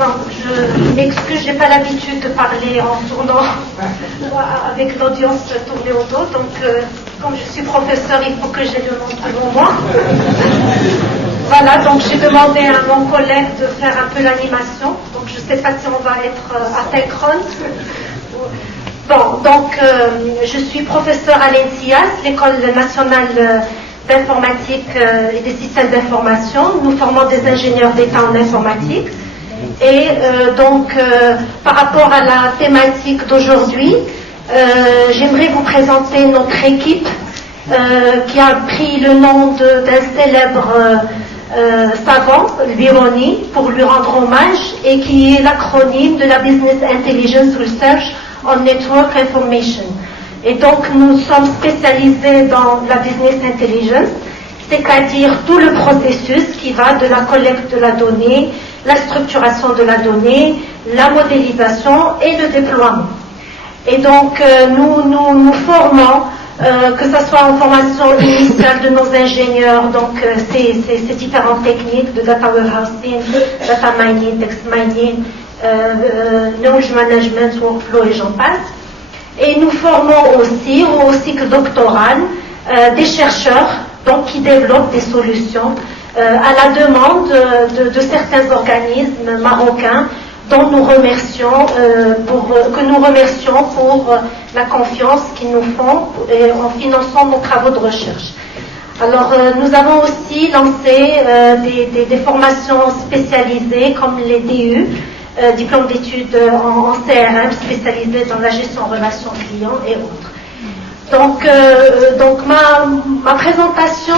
Bon, je m'excuse, j'ai pas l'habitude de parler en tournant avec l'audience tournée au dos, donc comme je suis professeur, il faut que j'ai le monde devant moi. Voilà, donc j'ai demandé à mon collègue de faire un peu l'animation, donc je sais pas si on va être asynchrone. Bon, donc je suis professeur à l'ENSIAS, l'École nationale d'informatique et des systèmes d'information. Nous formons des ingénieurs d'État en informatique. Et donc, par rapport à la thématique d'aujourd'hui, j'aimerais vous présenter notre équipe qui a pris le nom d'un célèbre savant, Biruni, pour lui rendre hommage, et qui est l'acronyme de la Business Intelligence Research on Network Information. Et donc, nous sommes spécialisés dans la Business Intelligence, c'est-à-dire tout le processus qui va de la collecte de la donnée, la structuration de la donnée, la modélisation et le déploiement. Et donc, nous formons, que ce soit en formation initiale de nos ingénieurs, donc ces différentes techniques de data warehousing, data mining, text mining, knowledge management, workflow et j'en passe. Et nous formons aussi, au cycle doctoral, des chercheurs donc, qui développent des solutions à la demande de certains organismes marocains dont nous remercions que nous remercions pour la confiance qu'ils nous font en finançant nos travaux de recherche. Alors nous avons aussi lancé des formations spécialisées comme les DU, diplôme d'études en CRM spécialisé dans la gestion en relation client et autres. Donc ma présentation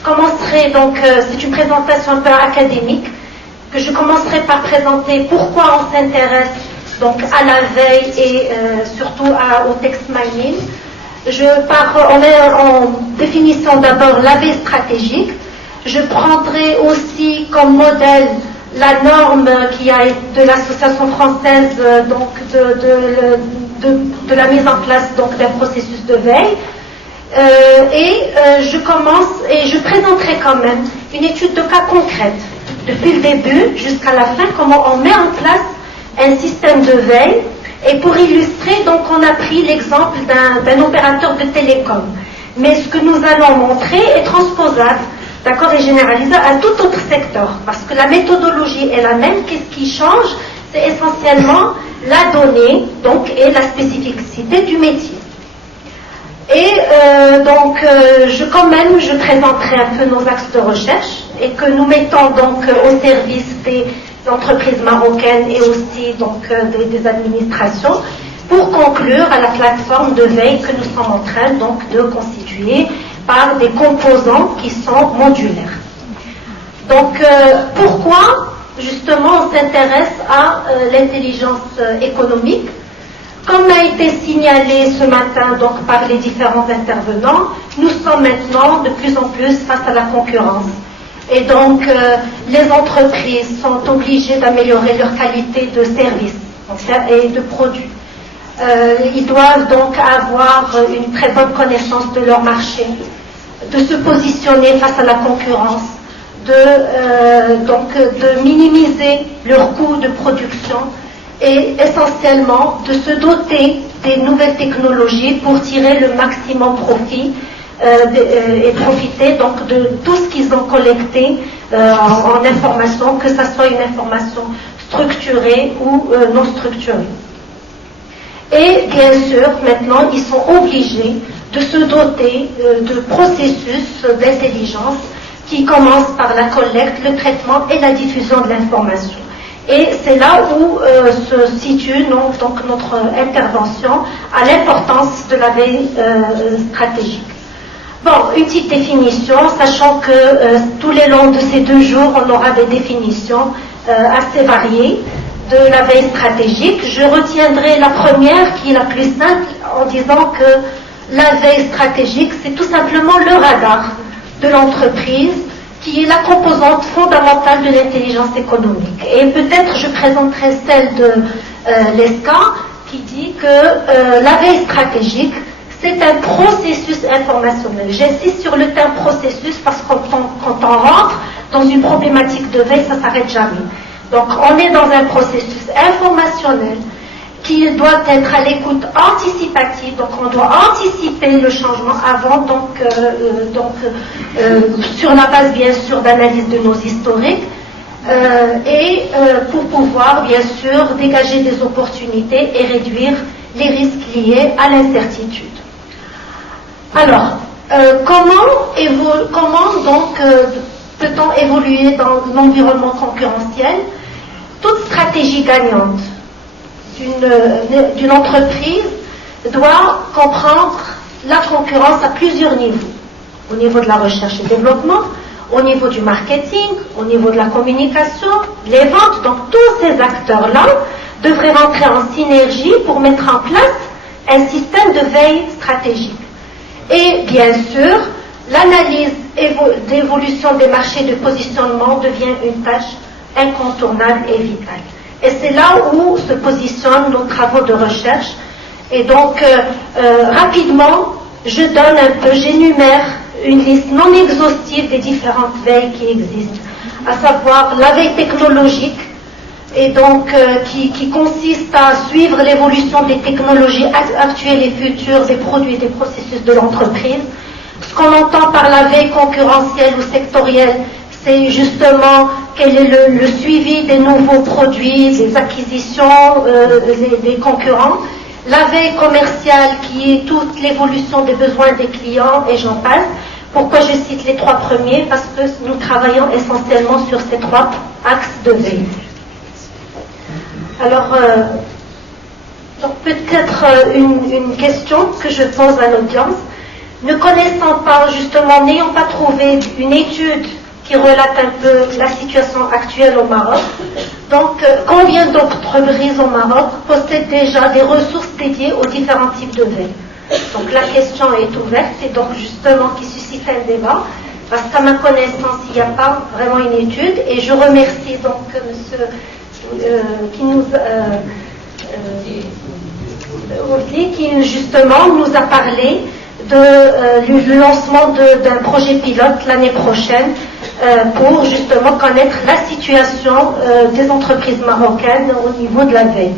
commencerai donc, c'est une présentation un peu académique, que je commencerai par présenter pourquoi on s'intéresse donc à la veille et surtout au text mining. En définissant d'abord la veille stratégique. Je prendrai aussi comme modèle la norme qui a de l'association française donc de la mise en place donc d'un processus de veille. Je commence et je présenterai quand même une étude de cas concrète depuis le début jusqu'à la fin, comment on met en place un système de veille. Et pour illustrer, donc on a pris l'exemple d'un opérateur de télécom. Mais ce que nous allons montrer est transposable, d'accord, et généralisable à tout autre secteur, parce que la méthodologie est la même. Qu'est-ce qui change? C'est essentiellement la donnée, donc, et la spécificité du métier. Et je présenterai un peu nos axes de recherche et que nous mettons donc au service des entreprises marocaines et aussi donc des administrations pour conclure à la plateforme de veille que nous sommes en train donc de constituer par des composants qui sont modulaires. Donc pourquoi justement on s'intéresse à l'intelligence économique? Comme a été signalé ce matin donc, par les différents intervenants, nous sommes maintenant de plus en plus face à la concurrence. Et donc, les entreprises sont obligées d'améliorer leur qualité de service et de produits. Ils doivent donc avoir une très bonne connaissance de leur marché, de se positionner face à la concurrence, de minimiser leurs coûts de production, et essentiellement de se doter des nouvelles technologies pour tirer le maximum profit et profiter donc de tout ce qu'ils ont collecté en information, que ce soit une information structurée ou non structurée. Et bien sûr, maintenant, ils sont obligés de se doter de processus d'intelligence qui commencent par la collecte, le traitement et la diffusion de l'information. Et c'est là où se situe donc notre intervention à l'importance de la veille stratégique. Bon, une petite définition, sachant que tous les longs de ces 2 jours, on aura des définitions assez variées de la veille stratégique. Je retiendrai la première, qui est la plus simple, en disant que la veille stratégique, c'est tout simplement le radar de l'entreprise, qui est la composante fondamentale de l'intelligence économique. Et peut-être je présenterai celle de l'ESCA, qui dit que la veille stratégique, c'est un processus informationnel. J'insiste sur le terme processus parce que quand on rentre dans une problématique de veille, ça ne s'arrête jamais. Donc on est dans un processus informationnel qui doit être à l'écoute anticipative, donc on doit anticiper le changement avant, sur la base bien sûr d'analyse de nos historiques, pour pouvoir bien sûr dégager des opportunités et réduire les risques liés à l'incertitude. Alors, comment donc peut-on évoluer dans l'environnement concurrentiel? Toute stratégie gagnante d'une entreprise doit comprendre la concurrence à plusieurs niveaux. Au niveau de la recherche et développement, au niveau du marketing, au niveau de la communication, les ventes. Donc tous ces acteurs-là devraient rentrer en synergie pour mettre en place un système de veille stratégique. Et bien sûr, l'analyse d'évolution des marchés de positionnement devient une tâche incontournable et vitale. Et c'est là où se positionnent nos travaux de recherche. Et donc, rapidement, j'énumère une liste non exhaustive des différentes veilles qui existent, à savoir la veille technologique, et donc qui consiste à suivre l'évolution des technologies actuelles et futures des produits et des processus de l'entreprise. Ce qu'on entend par la veille concurrentielle ou sectorielle, c'est justement quel est le suivi des nouveaux produits, des acquisitions des concurrents. La veille commerciale qui est toute l'évolution des besoins des clients et j'en passe. Pourquoi je cite les trois premiers? Parce que nous travaillons essentiellement sur ces trois axes de veille. Alors, donc peut-être une question que je pose à l'audience. Ne connaissant pas, justement, n'ayant pas trouvé une étude qui relate un peu la situation actuelle au Maroc, donc combien d'entreprises au Maroc possèdent déjà des ressources dédiées aux différents types de veille? Donc la question est ouverte et donc justement qui suscite un débat, parce qu'à ma connaissance, il n'y a pas vraiment une étude et je remercie donc monsieur qui justement nous a parlé du lancement d'un projet pilote l'année prochaine pour justement connaître la situation des entreprises marocaines au niveau de la veille.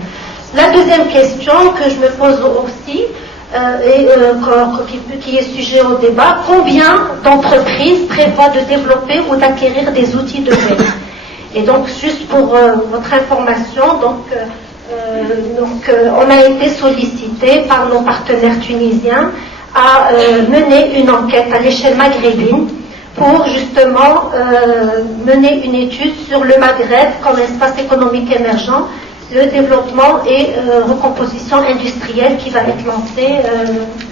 La deuxième question que je me pose aussi, qui est sujet au débat, combien d'entreprises prévoient de développer ou d'acquérir des outils de veille? Et donc, juste pour votre information, on a été sollicité par nos partenaires tunisiens à mener une enquête à l'échelle maghrébine pour justement mener une étude sur le Maghreb comme espace économique émergent, le développement et recomposition industrielle qui va être lancée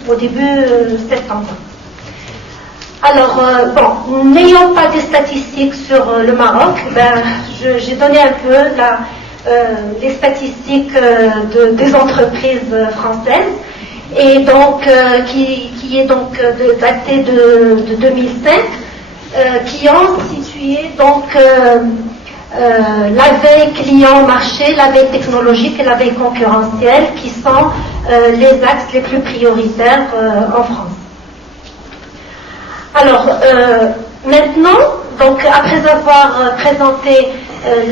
au début septembre. Alors, n'ayant pas des statistiques sur le Maroc, j'ai donné un peu les statistiques des entreprises françaises, et donc qui est donc datée de 2005, qui ont situé donc la veille client-marché, la veille technologique et la veille concurrentielle, qui sont les axes les plus prioritaires en France. Alors, maintenant, donc, après avoir présenté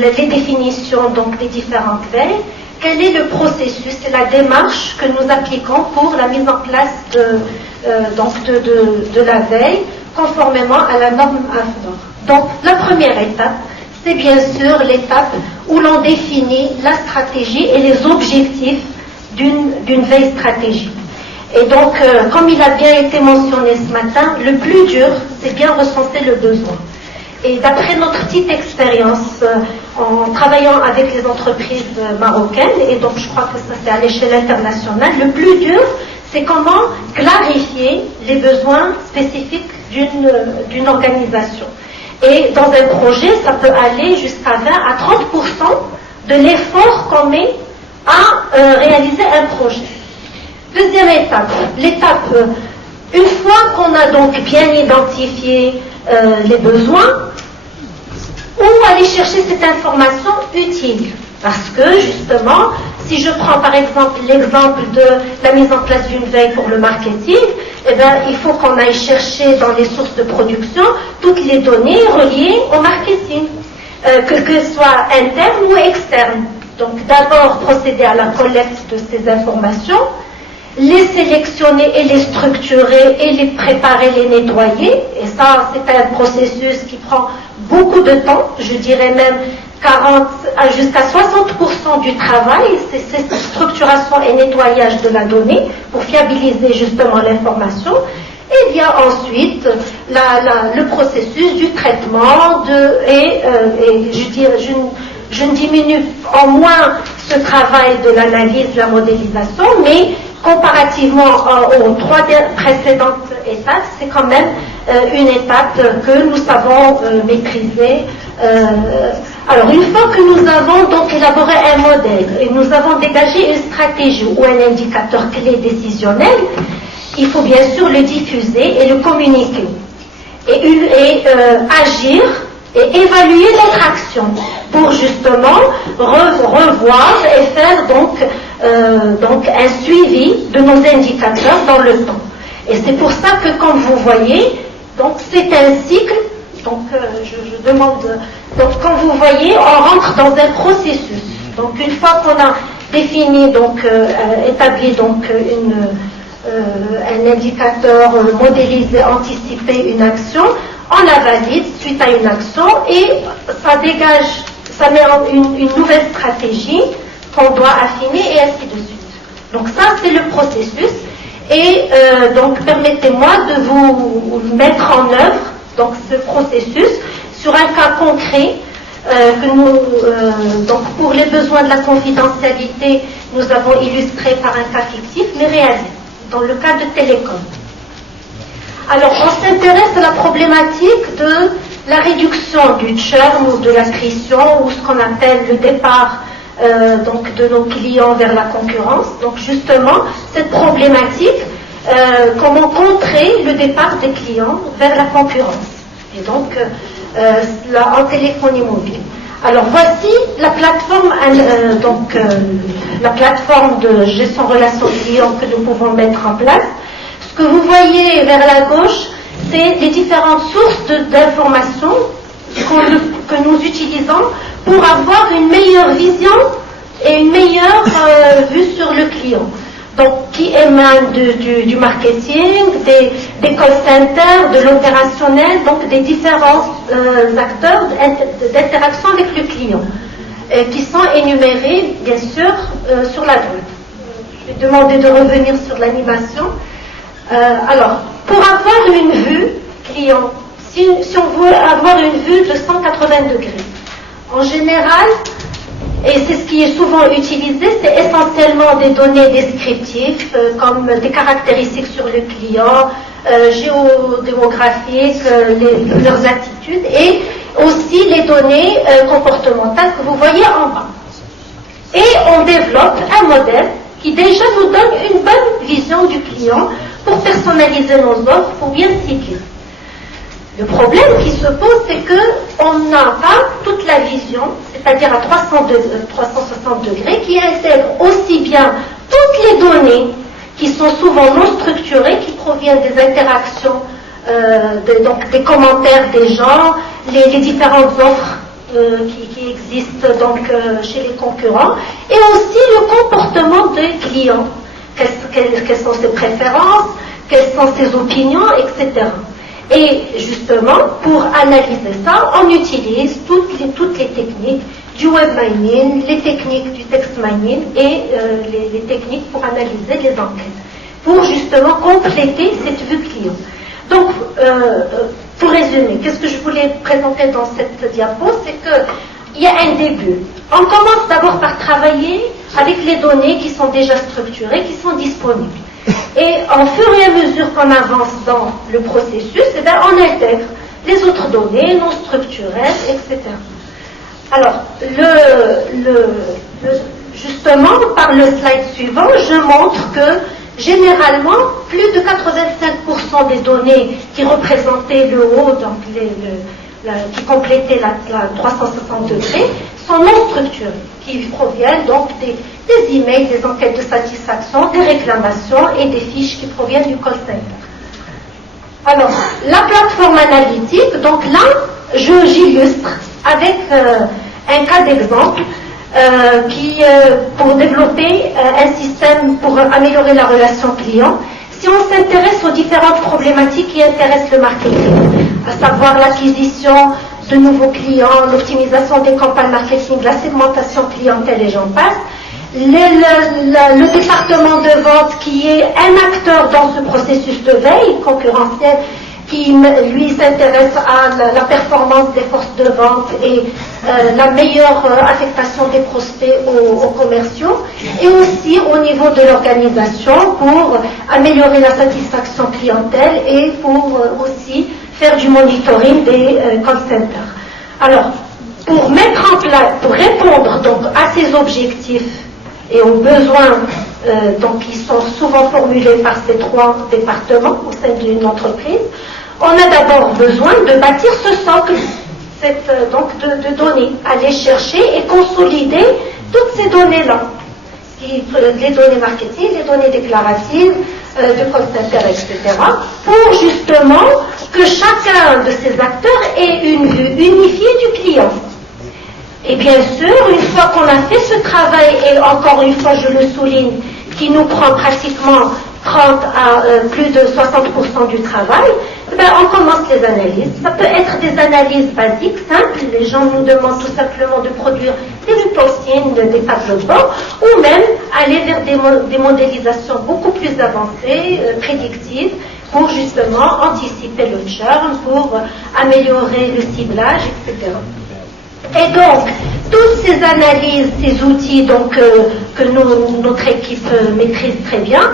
les définitions donc, des différentes veilles, quel est le processus et la démarche que nous appliquons pour la mise en place de la veille conformément à la norme AFNOR? Donc, la première étape, c'est bien sûr l'étape où l'on définit la stratégie et les objectifs d'une veille stratégique. Et donc, comme il a bien été mentionné ce matin, le plus dur, c'est bien recenser le besoin. Et d'après notre petite expérience, en travaillant avec les entreprises marocaines, et donc je crois que ça c'est à l'échelle internationale, le plus dur, c'est comment clarifier les besoins spécifiques d'une organisation. Et dans un projet, ça peut aller jusqu'à 20 à 30% de l'effort qu'on met à réaliser un projet. Deuxième étape, une fois qu'on a donc bien identifié les besoins, où aller chercher cette information utile? Parce que justement, si je prends par exemple l'exemple de la mise en place d'une veille pour le marketing, eh bien, il faut qu'on aille chercher dans les sources de production toutes les données reliées au marketing. que ce soit interne ou externe. Donc d'abord procéder à la collecte de ces informations, les sélectionner et les structurer et les préparer, les nettoyer. Et ça, c'est un processus qui prend beaucoup de temps, je dirais même 40 jusqu'à 60% du travail, c'est cette structuration et nettoyage de la donnée pour fiabiliser justement l'information. Et il y a ensuite le processus du traitement et je dirais, je ne diminue en moins ce travail de l'analyse, de la modélisation, mais comparativement aux trois précédentes étapes, c'est quand même une étape que nous savons maîtriser. Alors, une fois que nous avons donc élaboré un modèle et nous avons dégagé une stratégie ou un indicateur clé décisionnel, il faut bien sûr le diffuser et le communiquer et agir et évaluer notre action pour justement revoir et faire donc un suivi de nos indicateurs dans le temps. Et c'est pour ça que, comme vous voyez, donc c'est un cycle. Donc je demande. Donc quand vous voyez, on rentre dans un processus. Donc une fois qu'on a défini, donc établi donc un indicateur modélisé, anticipé une action, on la valide suite à une action et ça dégage, ça met une nouvelle stratégie qu'on doit affiner et ainsi de suite. Donc ça, c'est le processus. Et donc permettez-moi de vous mettre en œuvre donc ce processus sur un cas concret que nous, donc pour les besoins de la confidentialité, nous avons illustré par un cas fictif mais réaliste, dans le cas de Télécom. Alors, on s'intéresse à la problématique de la réduction du churn ou de l'attrition ou ce qu'on appelle le départ donc de nos clients vers la concurrence. Donc, justement, cette problématique, comment contrer le départ des clients vers la concurrence. Et donc, en téléphonie mobile. Alors, voici la plateforme, la plateforme de gestion relation client que nous pouvons mettre en place. Ce que vous voyez vers la gauche, c'est les différentes sources d'informations que nous utilisons pour avoir une meilleure vision et une meilleure vue sur le client. Donc, qui émane du marketing, des call centers, de l'opérationnel, donc des différents acteurs d'interaction avec le client, qui sont énumérés, bien sûr, sur la droite. Je vais demander de revenir sur l'animation. Alors, pour avoir une vue client, si on veut avoir une vue de 180 degrés, en général, et c'est ce qui est souvent utilisé, c'est essentiellement des données descriptives, comme des caractéristiques sur le client, géodémographiques, leurs attitudes, et aussi les données comportementales que vous voyez en bas. Et on développe un modèle qui déjà nous donne une bonne vision du client pour personnaliser nos offres, pour bien cibler. Le problème qui se pose, c'est qu'on n'a pas toute la vision, c'est-à-dire à 360 degrés, qui intègre aussi bien toutes les données qui sont souvent non structurées, qui proviennent des interactions, donc des commentaires des gens, les différentes offres qui existent donc chez les concurrents, et aussi le comportement des clients. Quelles sont ses préférences, quelles sont ses opinions, etc. Et justement, pour analyser ça, on utilise toutes les techniques du web mining, les techniques du text mining et les techniques pour analyser les enquêtes, pour justement compléter cette vue client. Donc, pour résumer, qu'est-ce que je voulais présenter dans cette diapo, c'est qu'il y a un début. On commence d'abord par travailler avec les données qui sont déjà structurées, qui sont disponibles. Et en fur et à mesure qu'on avance dans le processus, eh bien, on intègre les autres données non structurelles, etc. Alors, justement, par le slide suivant, je montre que généralement, plus de 85% des données qui représentaient le haut, donc qui complétaient la 360 degrés, sont non structurées, qui proviennent donc des emails, des enquêtes de satisfaction, des réclamations et des fiches qui proviennent du call center. Alors, la plateforme analytique, donc là, j'illustre avec un cas d'exemple pour développer un système pour améliorer la relation client. Si on s'intéresse aux différentes problématiques qui intéressent le marketing, à savoir l'acquisition de nouveaux clients, l'optimisation des campagnes marketing, la segmentation clientèle et j'en passe, le département de vente qui est un acteur dans ce processus de veille concurrentiel, qui lui s'intéresse à la performance des forces de vente et la meilleure affectation des prospects aux commerciaux, et aussi au niveau de l'organisation pour améliorer la satisfaction clientèle et pour aussi faire du monitoring des call centers. Alors, pour mettre en place, pour répondre donc à ces objectifs et aux besoins donc qui sont souvent formulés par ces trois départements au sein d'une entreprise, on a d'abord besoin de bâtir ce socle donc de données, aller chercher et consolider toutes ces données-là, les données marketing, les données déclaratives, de call center, etc., pour justement que chacun de ces acteurs ait une vue unifiée du client. Et bien sûr, une fois qu'on a fait ce travail, et encore une fois je le souligne, qui nous prend pratiquement 30 à plus de 60% du travail, on commence les analyses. Ça peut être des analyses basiques, simples. Les gens nous demandent tout simplement de produire des reportings, des tableaux de bord, ou même aller vers des modélisations beaucoup plus avancées, prédictives, pour justement anticiper le churn, pour améliorer le ciblage, etc. Et donc, toutes ces analyses, ces outils donc, que notre équipe maîtrise très bien,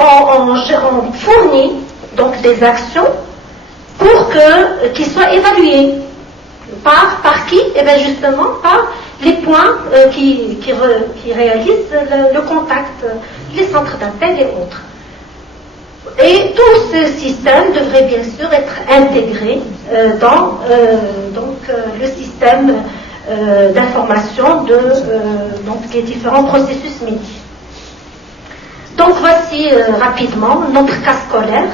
on fournit donc des actions pour qu'ils soient évalués. Par qui? Et bien justement par les points qui réalisent le contact, les centres d'appel et autres. Et tout ce système devrait bien sûr être intégré dans le système d'information donc des différents processus métiers. Donc voici rapidement notre cas scolaire.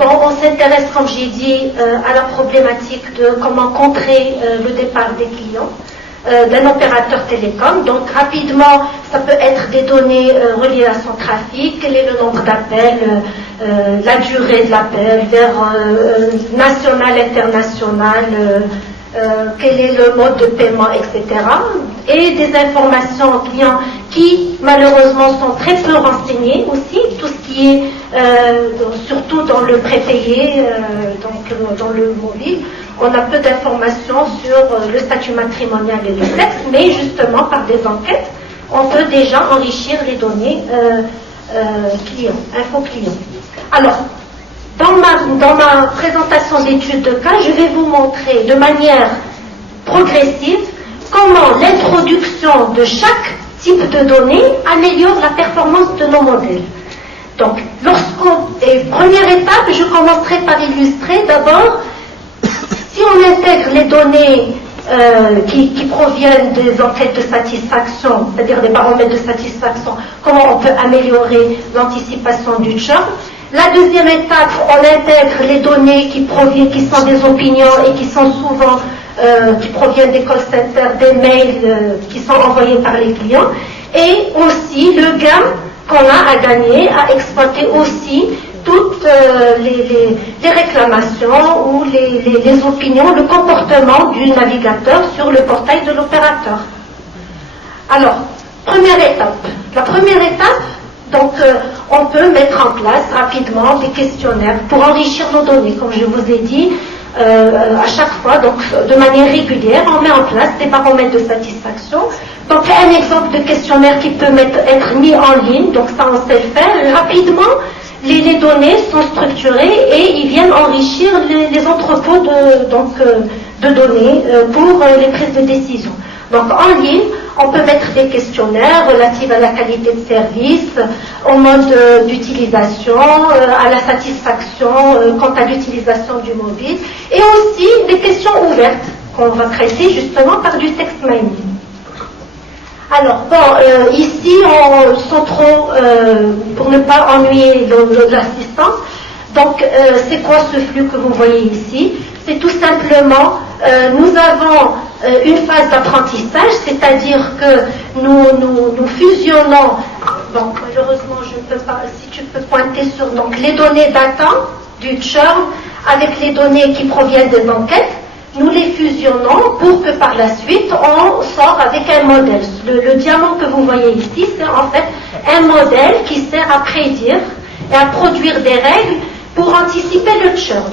On s'intéresse, comme j'ai dit, à la problématique de comment contrer le départ des clients d'un opérateur télécom. Donc rapidement, ça peut être des données reliées à son trafic, quel est le nombre d'appels, la durée de l'appel, vers national, international, quel est le mode de paiement, etc. Et des informations clients qui malheureusement sont très peu renseignées aussi, tout ce qui est surtout dans le prépayé, donc dans le mobile, on a peu d'informations sur le statut matrimonial et le sexe, mais justement par des enquêtes, on peut déjà enrichir les données clients, info clients. Alors, dans ma présentation d'études de cas, je vais vous montrer de manière progressive comment l'introduction de chaque type de données améliore la performance de nos modèles. Donc, première étape, je commencerai par illustrer d'abord, si on intègre les données qui proviennent des enquêtes de satisfaction, c'est-à-dire des baromètres de satisfaction, comment on peut améliorer l'anticipation du churn. La deuxième étape, on intègre les données qui sont des opinions et qui sont souvent, qui proviennent des call centers, des mails qui sont envoyés par les clients, et aussi le gain qu'on a à gagner, à exploiter aussi toutes les réclamations ou les opinions, le comportement du navigateur sur le portail de l'opérateur. Alors, première étape. La première étape, donc, on peut mettre en place rapidement des questionnaires pour enrichir nos données. Comme je vous ai dit, à chaque fois, donc de manière régulière, on met en place des baromètres de satisfaction. Donc, un exemple de questionnaire qui peut être mis en ligne, donc ça on sait le faire. Rapidement, les données sont structurées et ils viennent enrichir les entrepôts de données pour les prises de décision. Donc en ligne, on peut mettre des questionnaires relatifs à la qualité de service, au mode d'utilisation, à la satisfaction quant à l'utilisation du mobile, et aussi des questions ouvertes qu'on va traiter justement par du text mining. Alors, ici, sans trop, pour ne pas ennuyer l'assistance, donc c'est quoi ce flux que vous voyez ici? c'est tout simplement, nous avons une phase d'apprentissage, c'est-à-dire que nous fusionnons, donc malheureusement je ne peux pas, si tu peux pointer sur donc, les données datant du churn avec les données qui proviennent des enquêtes, nous les fusionnons pour que par la suite on sort avec un modèle. Le diamant que vous voyez ici, c'est en fait un modèle qui sert à prédire et à produire des règles pour anticiper le churn.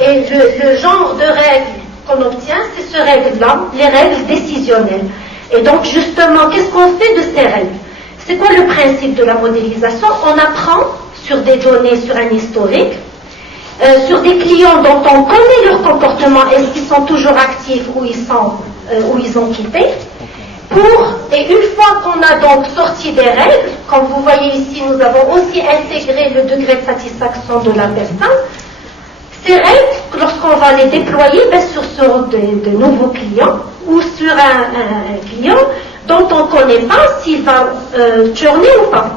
Et le genre de règles qu'on obtient, c'est ces règles-là, les règles décisionnelles. Et donc justement, qu'est-ce qu'on fait de ces règles? C'est quoi le principe de la modélisation? On apprend sur des données, sur un historique, sur des clients dont on connaît leur comportement, est-ce qu'ils sont toujours actifs ou ils ont quitté, et une fois qu'on a donc sorti des règles, comme vous voyez ici, nous avons aussi intégré le degré de satisfaction de la personne. Ces règles, lorsqu'on va les déployer sur de nouveaux clients ou sur un client dont on ne connaît pas s'il va churner ou pas.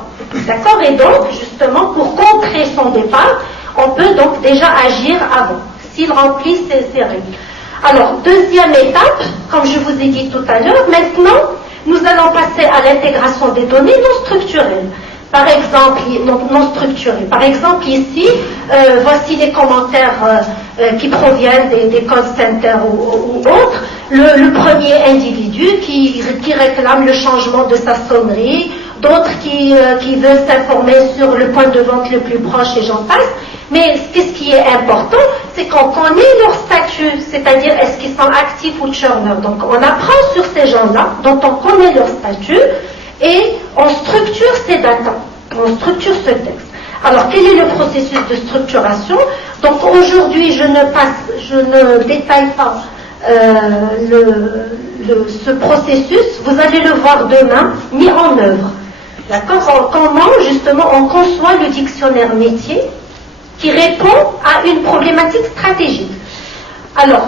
D'accord? Et donc, justement, pour contrer son départ, on peut donc déjà agir avant, s'il remplit ces règles. Alors, deuxième étape, comme je vous ai dit tout à l'heure, maintenant, nous allons passer à l'intégration des données non structurelles. Par exemple, non structurées. Par exemple, ici, voici les commentaires qui proviennent des call centers ou autres. Le premier individu qui réclame le changement de sa sonnerie, d'autres qui veulent s'informer sur le point de vente le plus proche et j'en passe. Mais ce qui est important, c'est qu'on connaît leur statut, c'est-à-dire est-ce qu'ils sont actifs ou churners. Donc on apprend sur ces gens-là, dont on connaît leur statut, et on structure ces datas, on structure ce texte. Alors quel est le processus de structuration? Donc aujourd'hui, je ne détaille pas ce processus, vous allez le voir demain, mis en œuvre. D'accord? Comment justement on conçoit le dictionnaire métier qui répond à une problématique stratégique. Alors,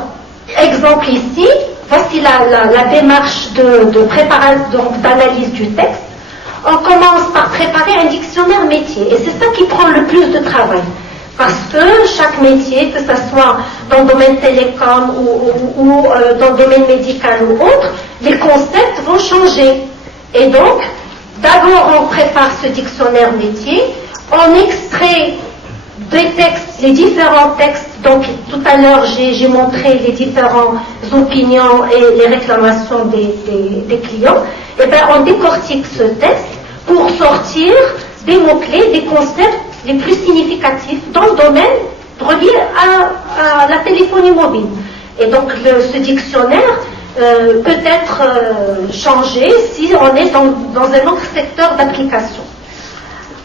exemple ici, voici la démarche de préparation, donc d'analyse du texte. On commence par préparer un dictionnaire métier, et c'est ça qui prend le plus de travail. Parce que chaque métier, que ce soit dans le domaine télécom ou dans le domaine médical ou autre, les concepts vont changer. Et donc, d'abord on prépare ce dictionnaire métier, on extrait des textes, les différents textes, donc tout à l'heure j'ai montré les différentes opinions et les réclamations des clients, et bien on décortique ce texte pour sortir des mots-clés, des concepts les plus significatifs dans le domaine relié à la téléphonie mobile. Et donc ce dictionnaire peut être changé si on est dans un autre secteur d'application.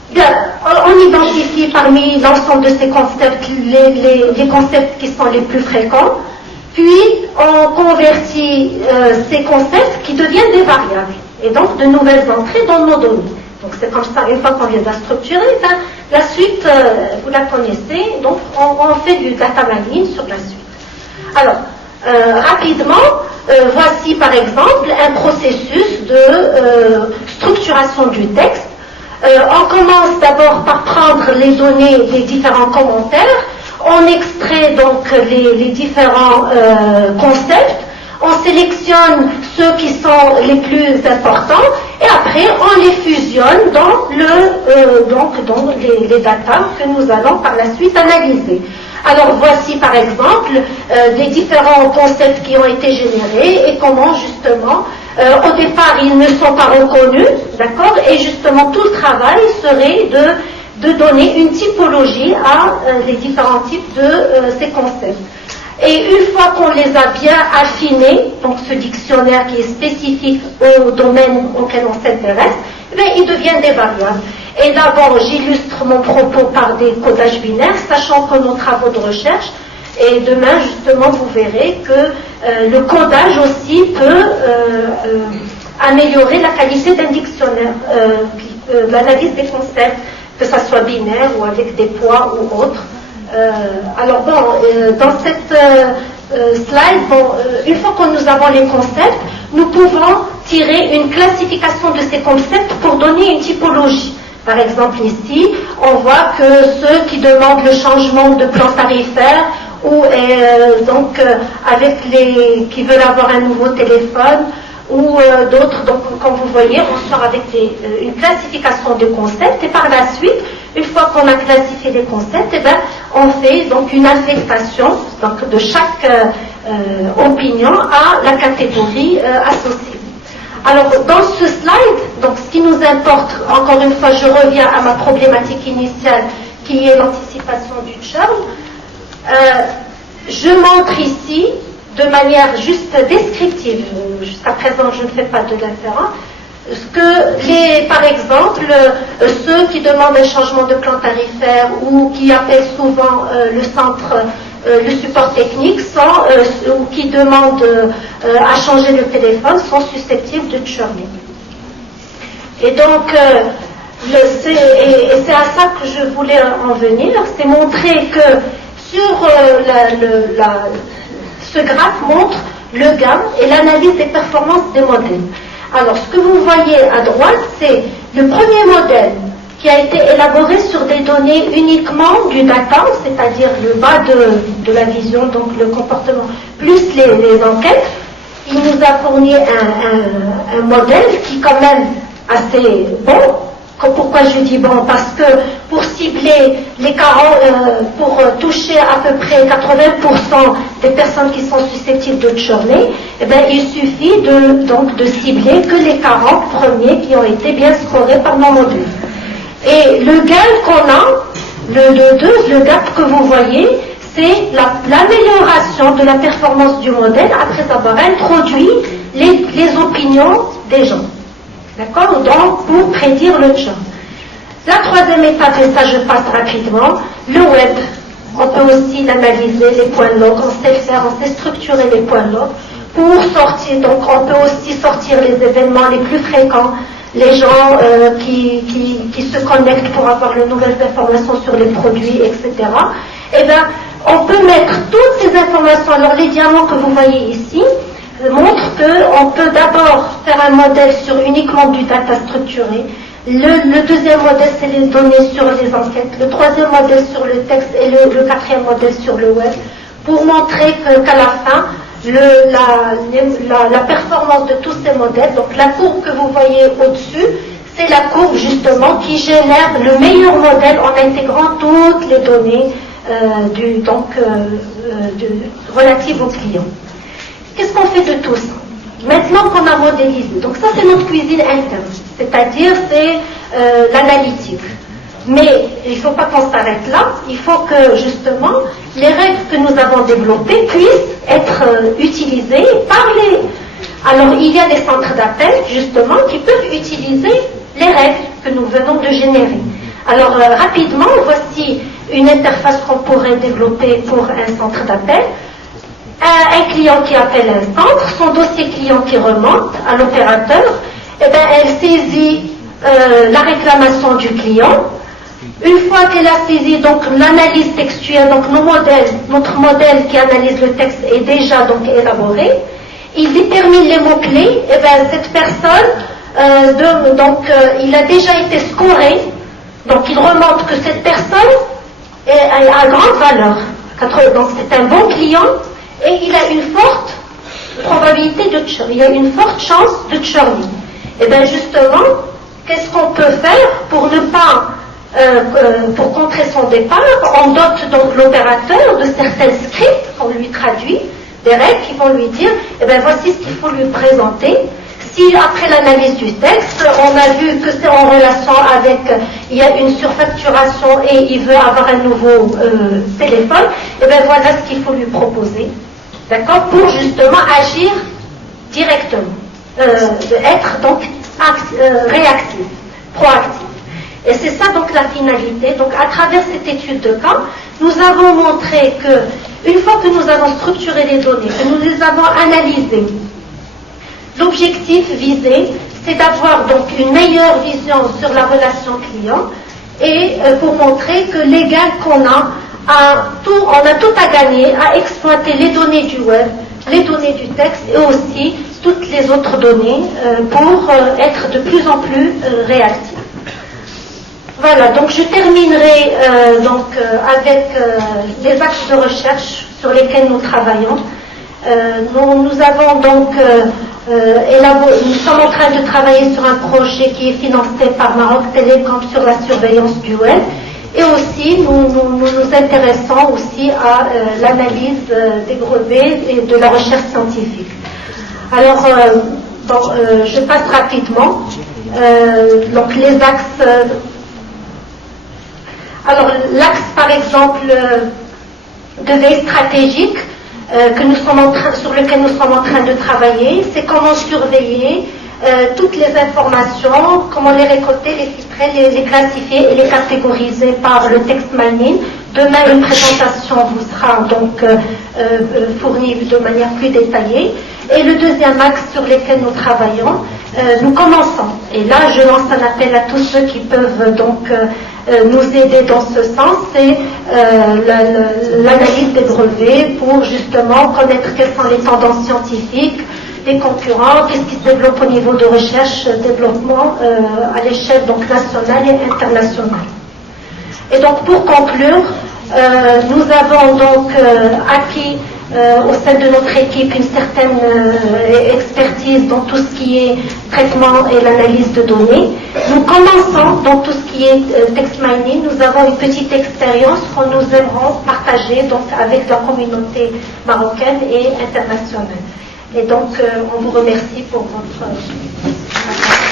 Bien, on identifie parmi l'ensemble de ces concepts les concepts qui sont les plus fréquents, puis on convertit ces concepts qui deviennent des variables, et donc de nouvelles entrées dans nos données. Donc c'est comme ça, une fois qu'on vient de la structurer, la suite, vous la connaissez, donc on fait du data mining sur la suite. Alors, rapidement, voici par exemple un processus de structuration du texte. On commence d'abord par prendre les données des différents commentaires, on extrait donc les différents concepts, on sélectionne ceux qui sont les plus importants et après on les fusionne dans les datas que nous allons par la suite analyser. Alors voici par exemple les différents concepts qui ont été générés et comment justement au départ ils ne sont pas reconnus, d'accord, et justement tout le travail serait de donner une typologie à les différents types de ces concepts. Et une fois qu'on les a bien affinés, donc ce dictionnaire qui est spécifique au domaine auquel on s'intéresse, ils deviennent des variables. Et d'abord, j'illustre mon propos par des codages binaires, sachant que nos travaux de recherche, et demain justement vous verrez que le codage aussi peut améliorer la qualité d'un dictionnaire, l'analyse des concepts, que ça soit binaire ou avec des poids ou autre. Alors bon, dans cette slide, une fois que nous avons les concepts, nous pouvons tirer une classification de ces concepts pour donner une typologie. Par exemple ici, on voit que ceux qui demandent le changement de plan tarifaire ou avec les qui veulent avoir un nouveau téléphone, ou d'autres. Donc, comme vous voyez, on sort avec une classification de concepts, et par la suite, une fois qu'on a classifié les concepts, on fait donc une affectation donc, de chaque opinion à la catégorie associée. Alors, dans ce slide, donc, ce qui nous importe, encore une fois, je reviens à ma problématique initiale, qui est l'anticipation du churn. Je montre ici, de manière juste descriptive, jusqu'à présent je ne fais pas de référence, par exemple, ceux qui demandent un changement de plan tarifaire ou qui appellent souvent le centre, le support technique, ou qui demandent à changer le téléphone, sont susceptibles de churner. Et donc, c'est à ça que je voulais en venir, c'est montrer que sur ce graphe montre le gain et l'analyse des performances des modèles. Alors, ce que vous voyez à droite, c'est le premier modèle qui a été élaboré sur des données uniquement du data, c'est-à-dire le bas de la vision, donc le comportement, plus les enquêtes. Il nous a fourni un modèle qui est quand même assez bon. Pourquoi je dis bon? Parce que pour cibler les 40, pour toucher à peu près 80% des personnes qui sont susceptibles de churner, il suffit donc de cibler que les 40 premiers qui ont été bien scorés par nos modules. Et le gain qu'on a, le gap que vous voyez, c'est l'amélioration de la performance du modèle après avoir introduit les opinions des gens. D'accord? Donc, pour prédire le churn. La troisième étape, et ça je passe rapidement, le web. On peut aussi l'analyser, les points log, on sait le faire, on sait structurer les points log pour sortir. Donc, on peut aussi sortir les événements les plus fréquents, les gens qui se connectent pour avoir de nouvelles informations sur les produits, etc. On peut mettre toutes ces informations. Alors, les diamants que vous voyez ici montre qu'on peut d'abord faire un modèle sur uniquement du data structuré. Le deuxième modèle, c'est les données sur les enquêtes. Le troisième modèle sur le texte et le quatrième modèle sur le web, pour montrer qu'à la fin, la performance de tous ces modèles, donc la courbe que vous voyez au-dessus, c'est la courbe justement qui génère le meilleur modèle en intégrant toutes les données relatives au client. Qu'est-ce qu'on fait de tout ça? Maintenant qu'on a modélisé, donc ça c'est notre cuisine interne, c'est-à-dire c'est l'analytique. Mais il ne faut pas qu'on s'arrête là, il faut que justement les règles que nous avons développées puissent être utilisées par les... Alors il y a des centres d'appel justement qui peuvent utiliser les règles que nous venons de générer. Alors rapidement, voici une interface qu'on pourrait développer pour un centre d'appel. Un client qui appelle un centre, son dossier client qui remonte à l'opérateur, elle saisit la réclamation du client. Une fois qu'elle a saisi donc l'analyse textuelle, donc notre modèle qui analyse le texte est déjà donc élaboré, il détermine les mots-clés, cette personne, il a déjà été scoré, donc il remonte que cette personne a grande valeur. Donc c'est un bon client, et il a une forte probabilité de churn, il y a une forte chance de churning. Et bien justement, qu'est-ce qu'on peut faire pour ne pas, pour contrer son départ? On dote donc l'opérateur de certains scripts qu'on lui traduit, des règles qui vont lui dire, voici ce qu'il faut lui présenter. Si après l'analyse du texte, on a vu que c'est en relation avec, il y a une surfacturation et il veut avoir un nouveau téléphone, voilà ce qu'il faut lui proposer. D'accord? Pour justement agir directement. Être donc réactif, proactif. Et c'est ça donc la finalité. Donc à travers cette étude de cas, nous avons montré que une fois que nous avons structuré les données, que nous les avons analysées, l'objectif visé, c'est d'avoir donc une meilleure vision sur la relation client et pour montrer que les gains qu'on a, on a tout à gagner à exploiter les données du web, les données du texte et aussi toutes les autres données pour être de plus en plus réactifs. Voilà, donc je terminerai avec les axes de recherche sur lesquels nous travaillons. Nous avons donc nous sommes en train de travailler sur un projet qui est financé par Maroc Télécom sur la surveillance du web. Et aussi, nous intéressons aussi à l'analyse des brevets et de la recherche scientifique. Alors, je passe rapidement. Donc, les axes. Alors, l'axe, par exemple, de veille stratégique sur lequel nous sommes en train de travailler, c'est comment surveiller toutes les informations, comment les récolter, les filtrer, les classifier et les catégoriser par le text mining. Demain, une présentation vous sera donc fournie de manière plus détaillée. Et le deuxième axe sur lequel nous travaillons, nous commençons. Et là, je lance un appel à tous ceux qui peuvent donc nous aider dans ce sens, c'est l'analyse des brevets pour justement connaître quelles sont les tendances scientifiques, les concurrents, qu'est-ce qui se développe au niveau de recherche, développement à l'échelle donc nationale et internationale. Et donc pour conclure, nous avons donc acquis au sein de notre équipe une certaine expertise dans tout ce qui est traitement et l'analyse de données. Nous commençons dans tout ce qui est text mining. Nous avons une petite expérience que nous aimerons partager donc avec la communauté marocaine et internationale. Et donc on vous remercie pour votre attention.